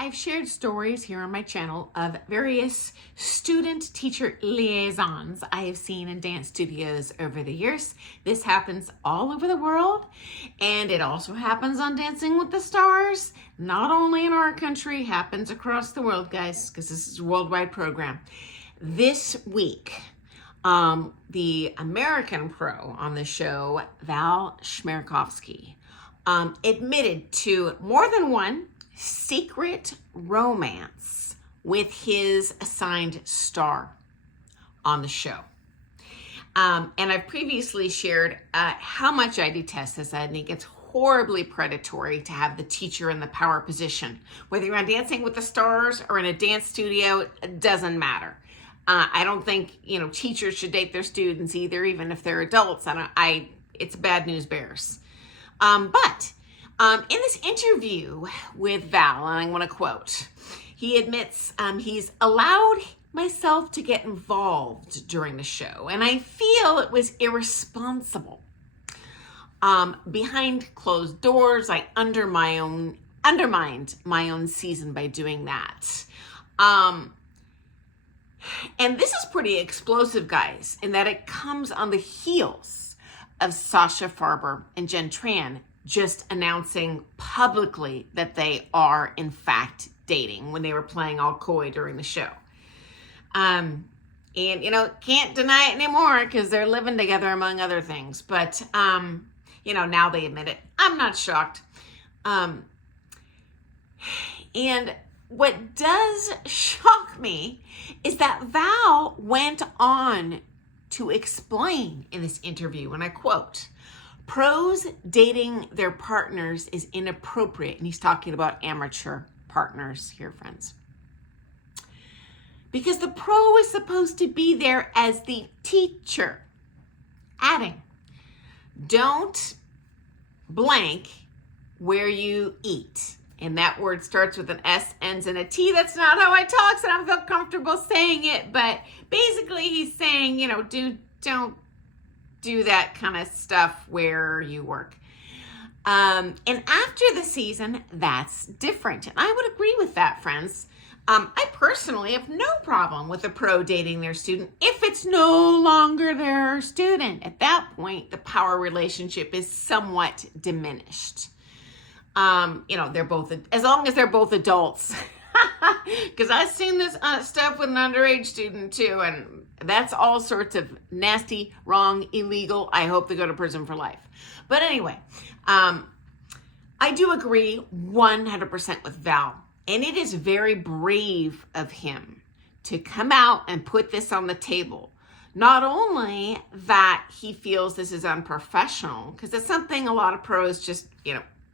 I've shared stories here on my channel of various student-teacher liaisons I have seen in dance studios over the years. This happens all over the world, and it also happens on Dancing with the Stars. Not only in our country, happens across the world, guys, because this is a worldwide program. This week, the American pro on the show, Chmerkovskiy, admitted to more than one secret romance with his assigned star on the show. And I've previously shared how much I detest this. I think it's horribly predatory to have the teacher in the power position. Whether you're on Dancing with the Stars or in a dance studio, it doesn't matter. I don't think, teachers should date their students either, even if they're adults. It's bad news bears. But in this interview with Val, and I'm going to quote, he admits he's allowed myself to get involved during the show, and I feel it was irresponsible. Behind closed doors, I undermined my own season by doing that. And this is pretty explosive, guys, in that it comes on the heels of Sasha Farber and Jen Tran just announcing publicly that they are, in fact, dating when they were playing all coy during the show. And, can't deny it anymore because they're living together, among other things. But, now they admit it. I'm not shocked. And what does shock me is that Val went on to explain in this interview, and I quote, "Pros dating their partners is inappropriate." And he's talking about amateur partners here, friends. Because the pro is supposed to be there as the teacher. Adding, "Don't blank where you eat." And that word starts with an S, ends in a T. That's not how I talk, so I don't feel comfortable saying it. But basically he's saying, don't do that kind of stuff where you work. And after the season, that's different. And I would agree with that, friends. I personally have no problem with a pro dating their student if it's no longer their student. At that point, the power relationship is somewhat diminished. They're both, as long as they're both adults. Because I've seen this stuff with an underage student too, and that's all sorts of nasty, wrong, illegal. I hope they go to prison for life. But anyway, I do agree 100% with Val. And it is very brave of him to come out and put this on the table. Not only that he feels this is unprofessional, because it's something a lot of pros just,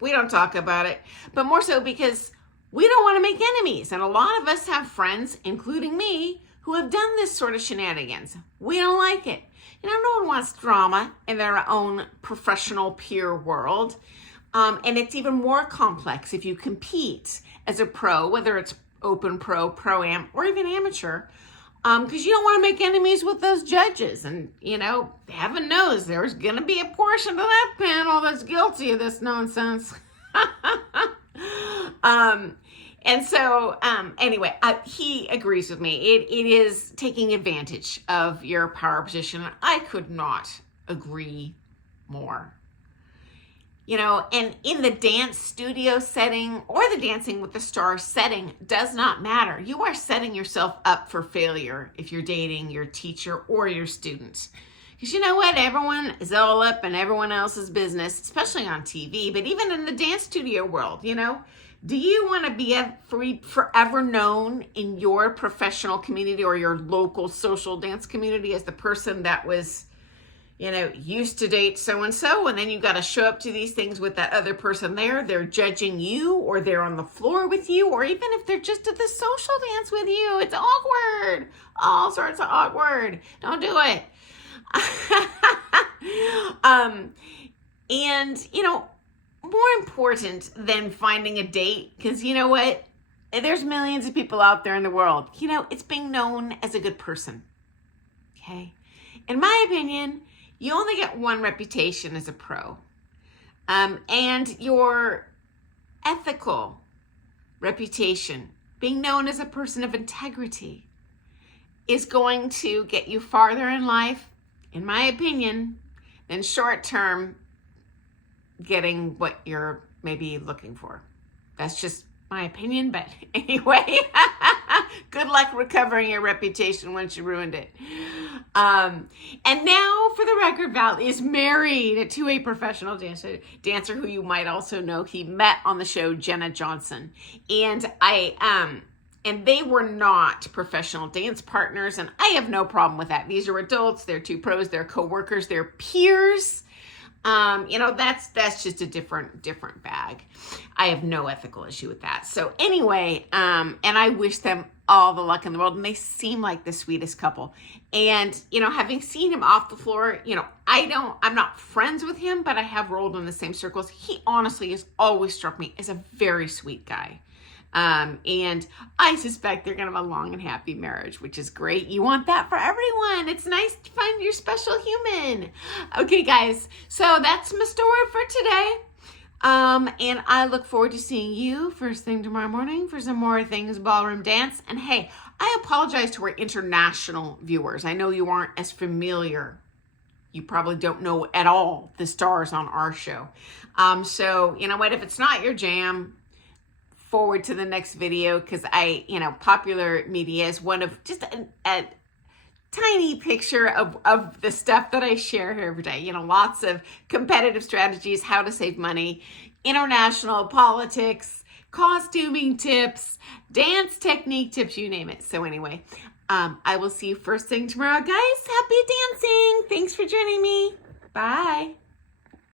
we don't talk about it, but more so because we don't want to make enemies. And a lot of us have friends, including me, who have done this sort of shenanigans. We don't like it. No one wants drama in their own professional peer world. And it's even more complex if you compete as a pro, whether it's open pro, pro-am, or even amateur, because you don't want to make enemies with those judges. And, heaven knows there's going to be a portion of that panel that's guilty of this nonsense. Anyway, he agrees with me. It is taking advantage of your power position. I could not agree more. And in the dance studio setting or the Dancing with the Stars setting does not matter. You are setting yourself up for failure if you're dating your teacher or your student. Because you know what? Everyone is all up in everyone else's business, especially on TV, but even in the dance studio world, do you want to be forever known in your professional community or your local social dance community as the person that was used to date so-and-so, and then you got to show up to these things with that other person there. They're judging you, or they're on the floor with you, or even if they're just at the social dance with you. It's awkward. All sorts of awkward. Don't do it. More important than finding a date, because you know what? There's millions of people out there in the world. It's being known as a good person. Okay? In my opinion, you only get one reputation as a pro. And your ethical reputation, being known as a person of integrity, is going to get you farther in life, in my opinion, than short-term getting what you're maybe looking for. That's just my opinion, but anyway, good luck recovering your reputation once you ruined it. And now, for the record, Val is married to a professional dancer who you might also know. He met on the show Jenna Johnson, and and they were not professional dance partners, and I have no problem with that. These are adults, they're two pros, they're co-workers, they're peers. You know, that's just a different bag. I have no ethical issue with that. So anyway, and I wish them all the luck in the world, and they seem like the sweetest couple. And, you know, having seen him off the floor, you know, I'm not friends with him, but I have rolled in the same circles. He honestly has always struck me as a very sweet guy. And I suspect they're going to have a long and happy marriage, which is great. You want that for everyone. It's nice to find your special human. Okay, guys, so that's my story for today. And I look forward to seeing you first thing tomorrow morning for some more things ballroom dance. And hey, I apologize to our international viewers. I know you aren't as familiar. You probably don't know at all the stars on our show. So you know what, if it's not your jam, forward to the next video, because popular media is one of just a tiny picture of the stuff that I share here every day. You know, lots of competitive strategies, how to save money, international politics, costuming tips, dance technique tips, you name it. So anyway, I will see you first thing tomorrow, guys. Happy dancing. Thanks for joining me. Bye.